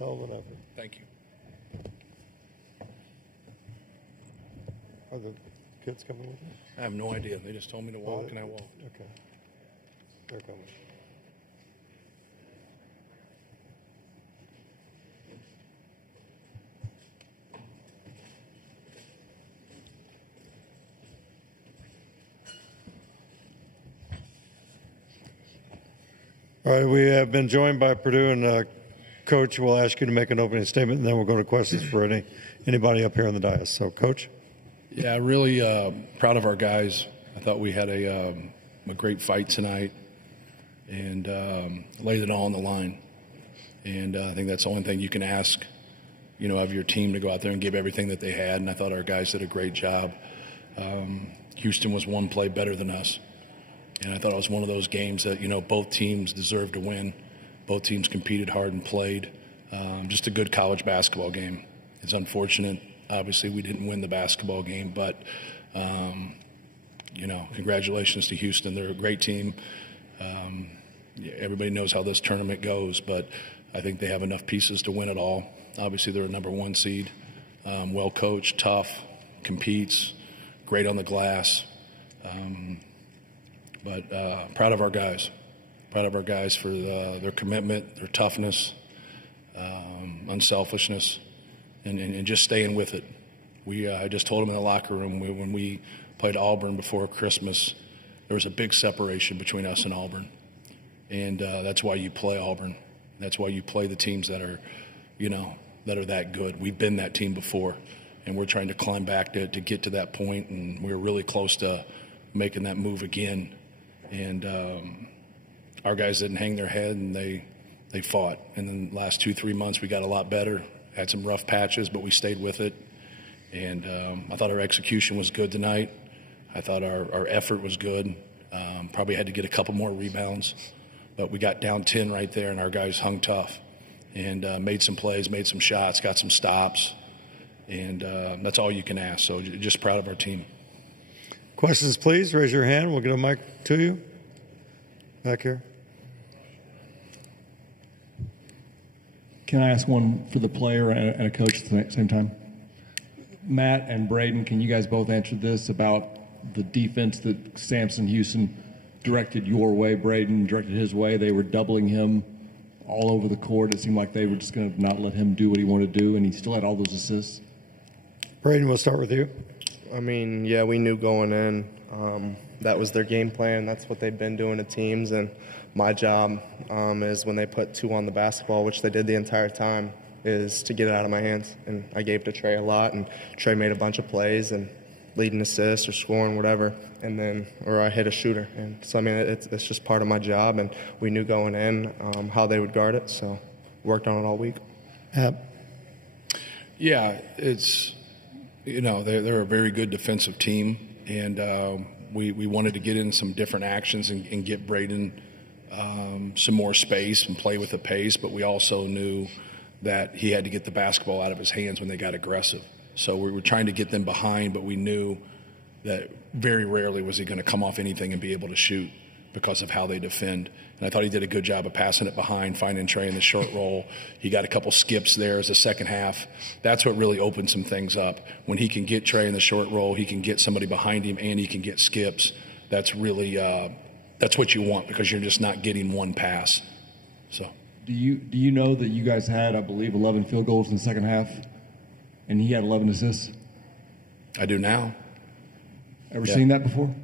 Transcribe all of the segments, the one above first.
Hell of an effort. Thank you. Are the kids coming with you? I have no idea. They just told me to walk, and I walked. Okay. They're coming. All right, we have been joined by Purdue, and Coach will ask you to make an opening statement, and then we'll go to questions for anybody up here on the dais. So, Coach? Yeah, really proud of our guys. I thought we had a great fight tonight and laid it all on the line. And I think that's the only thing you can ask, of your team, to go out there and give everything that they had. And I thought our guys did a great job. Houston was one play better than us. And I thought it was one of those games that, both teams deserved to win. Both teams competed hard and played. Just a good college basketball game. It's unfortunate. Obviously, we didn't win the basketball game, but, congratulations to Houston. They're a great team. Everybody knows how this tournament goes, but I think they have enough pieces to win it all. Obviously, they're a #1 seed. Well coached, tough, competes, great on the glass. But proud of our guys. Proud of our guys for their commitment, their toughness, unselfishness, and just staying with it. I just told them in the locker room when we played Auburn before Christmas, there was a big separation between us and Auburn. And that's why you play Auburn. That's why you play the teams that are, that are that good. We've been that team before, and we're trying to climb back to get to that point, and we're really close to making that move again. And our guys didn't hang their head, and they fought. And then the last 2-3 months we got a lot better, had some rough patches, but we stayed with it. And I thought our execution was good tonight. I thought our effort was good. Probably had to get a couple more rebounds, but we got down 10 right there, and our guys hung tough and made some plays, made some shots, got some stops. And that's all you can ask. So just proud of our team. Questions, please. Raise your hand. We'll get a mic to you. Back here. Can I ask one for the player and a coach at the same time? Matt and Braden, can you guys both answer this about the defense that Samson Houston directed your way? Braden directed his way. They were doubling him all over the court. It seemed like they were just going to not let him do what he wanted to do, and he still had all those assists. Braden, we'll start with you. Yeah, we knew going in that was their game plan. That's what they've been doing to teams. And my job is when they put 2 on the basketball, which they did the entire time, is to get it out of my hands. And I gave to Trey a lot, and Trey made a bunch of plays and leading assists or scoring, whatever, or I hit a shooter. And so, it's just part of my job, and we knew going in how they would guard it, so worked on it all week. Yeah, it's, they're a very good defensive team, and we wanted to get in some different actions and get Braden some more space and play with the pace, but we also knew that he had to get the basketball out of his hands when they got aggressive. So we were trying to get them behind, but we knew that very rarely was he going to come off anything and be able to shoot because of how they defend. And I thought he did a good job of passing it behind, finding Trey in the short roll. He got a couple skips there as the second half. That's what really opened some things up. When he can get Trey in the short roll, he can get somebody behind him, and he can get skips. That's really that's what you want, because you're just not getting one pass. So. Do you know that you guys had, I believe, 11 field goals in the second half, and he had 11 assists? I do now. Ever seen that before?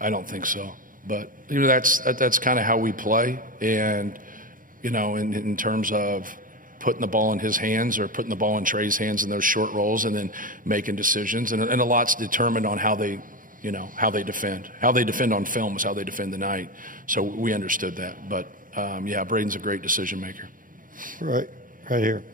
I don't think so. But that's kind of how we play, and in terms of putting the ball in his hands or putting the ball in Trey's hands in those short rolls, and then making decisions, and a lot's determined on how they defend. How they defend on film is how they defend tonight. So we understood that. But Braden's a great decision maker. Right here.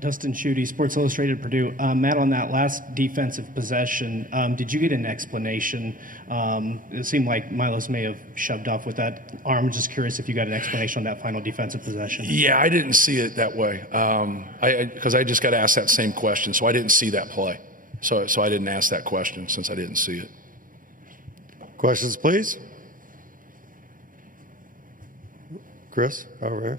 Dustin Schutte, Sports Illustrated Purdue. Matt, on that last defensive possession, did you get an explanation? It seemed like Milos may have shoved off with that arm. I'm just curious if you got an explanation on that final defensive possession. Yeah, I didn't see it that way because I just got asked that same question, so I didn't see that play. So I didn't ask that question since I didn't see it. Questions, please. Chris, over here.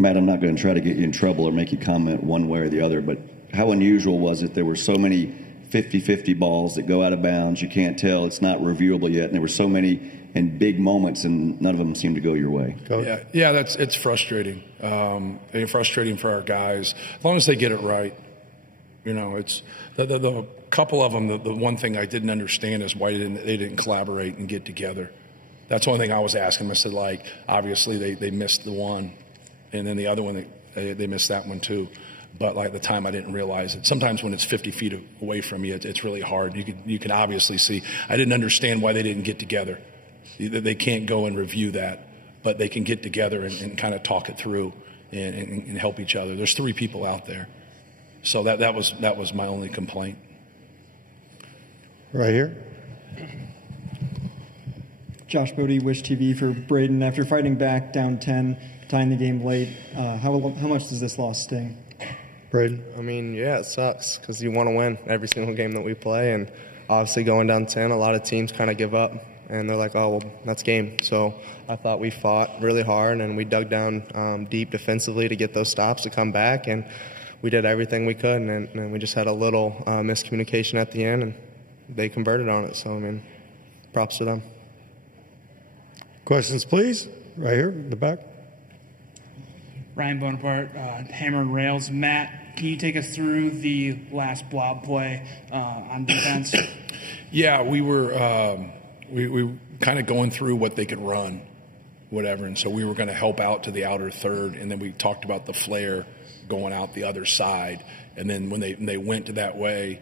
Matt, I'm not going to try to get you in trouble or make you comment one way or the other, but how unusual was it? There were so many 50-50 balls that go out of bounds. You can't tell. It's not reviewable yet. And there were so many in big moments, and none of them seemed to go your way. Yeah, it's frustrating. And frustrating for our guys. As long as they get it right. You know, it's the couple of them, the one thing I didn't understand is why they didn't collaborate and get together. That's one thing I was asking them. I said, like, obviously they missed the one, and then the other one, they missed that one too. But like, at the time, I didn't realize it. Sometimes when it's 50 feet away from you, it's really hard. You can obviously see. I didn't understand why they didn't get together. They can't go and review that, but they can get together and kind of talk it through and help each other. There's 3 people out there. So that was my only complaint. Right here. Josh Bodie, Wish TV for Braden. After fighting back down 10, tying the game late, how much does this loss sting? Braden? I mean, yeah, it sucks because you want to win every single game that we play. And obviously going down 10, a lot of teams kind of give up. And they're like, oh, well, that's game. So I thought we fought really hard, and we dug down deep defensively to get those stops to come back. And we did everything we could, and we just had a little miscommunication at the end, and they converted on it. So, I mean, props to them. Questions, please. Right here in the back. Ryan Bonaparte, Hammer and Rails. Matt, can you take us through the last blob play on defense? Yeah, we were we kind of going through what they could run, whatever, and so we were going to help out to the outer third, and then we talked about the flare going out the other side, and then when they went to that way,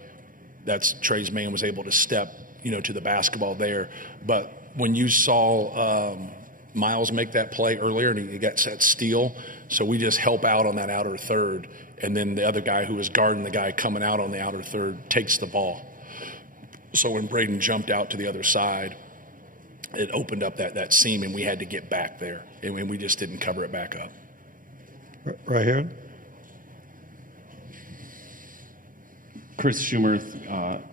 that's Trey's man was able to step, to the basketball there. But when you saw Miles make that play earlier, and he got that steal, so we just help out on that outer third, and then the other guy who was guarding the guy coming out on the outer third takes the ball. So when Braden jumped out to the other side, it opened up that seam, and we had to get back there, and we just didn't cover it back up. Right here. Chris Schumer,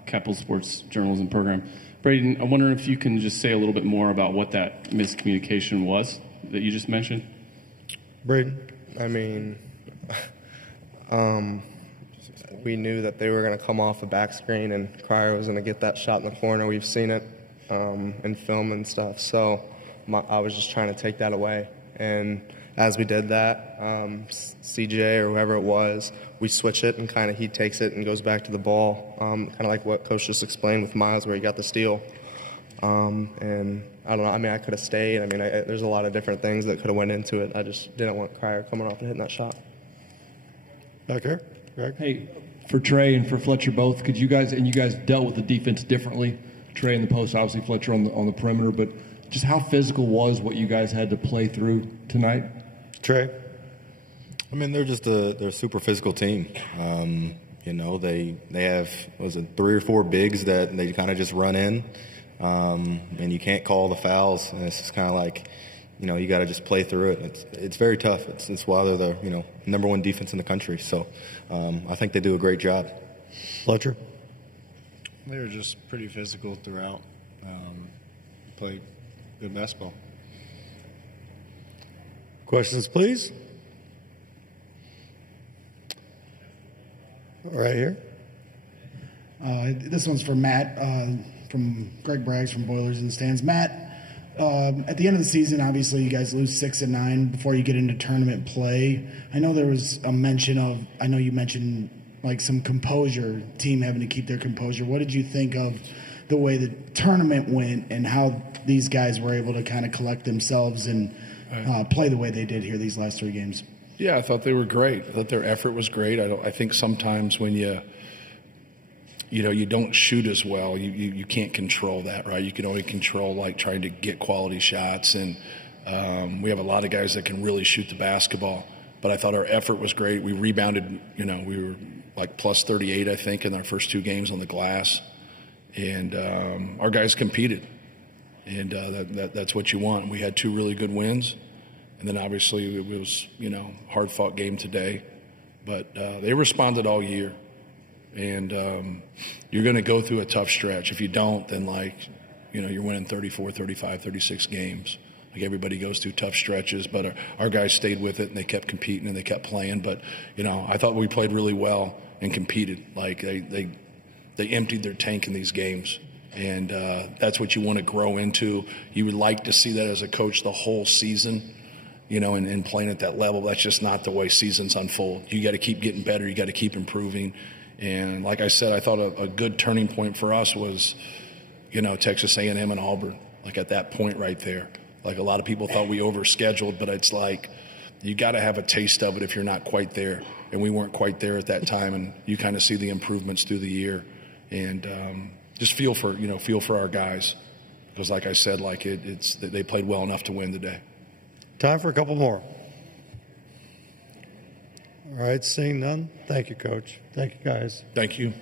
Capital Sports Journalism Program. Braden, I'm wondering if you can just say a little bit more about what that miscommunication was that you just mentioned. Braden? I mean, we knew that they were going to come off the back screen and Cryer was going to get that shot in the corner. We've seen it in film and stuff. So I was just trying to take that away. And as we did that, CJ or whoever it was, we switch it and kind of he takes it and goes back to the ball, kind of like what Coach just explained with Miles where he got the steal. And I don't know. I mean, I could have stayed. I mean, there's a lot of different things that could have went into it. I just didn't want Cryer coming off and hitting that shot. Back here. Greg? Hey, for Trey and for Fletcher both, could you guys dealt with the defense differently? Trey in the post, obviously Fletcher on the perimeter, but just how physical was what you guys had to play through tonight? Trey? I mean, they're a super physical team. They have 3 or 4 bigs that they kind of just run in, and you can't call the fouls. And it's just kind of like, you got to just play through it. It's very tough. It's why they're the number 1 defense in the country. So I think they do a great job. Fletcher? They were just pretty physical throughout. Played good basketball. Questions, please. Right here. This one's for Matt from Greg Braggs from Boilers in the Stands. Matt, at the end of the season, obviously you guys lose 6 and 9 before you get into tournament play. I know there was a mention of, I know you mentioned like some composure, team having to keep their composure. What did you think of the way the tournament went and how these guys were able to kind of collect themselves and play the way they did here these last 3 games? Yeah, I thought they were great. I thought their effort was great. I think sometimes when you don't shoot as well, you can't control that, right? You can only control like trying to get quality shots, and we have a lot of guys that can really shoot the basketball. But I thought our effort was great. We rebounded. We were like plus 38, I think, in our first 2 games on the glass, and our guys competed, and that's what you want. We had 2 really good wins. And then obviously it was, hard-fought game today. But they responded all year. And you're going to go through a tough stretch. If you don't, then you're winning 34, 35, 36 games. Like everybody goes through tough stretches, but our guys stayed with it and they kept competing and they kept playing. But I thought we played really well and competed. Like they emptied their tank in these games, and that's what you want to grow into. You would like to see that as a coach the whole season. And playing at that level. That's just not the way seasons unfold. You got to keep getting better. You got to keep improving. And like I said, I thought a good turning point for us was, Texas A&M and Auburn. Like at that point right there. Like a lot of people thought we overscheduled, but it's like you got to have a taste of it if you're not quite there. And we weren't quite there at that time. And you kind of see the improvements through the year. And just feel for our guys, because like I said, like they played well enough to win today. Time for a couple more. All right, seeing none. Thank you, Coach. Thank you, guys. Thank you.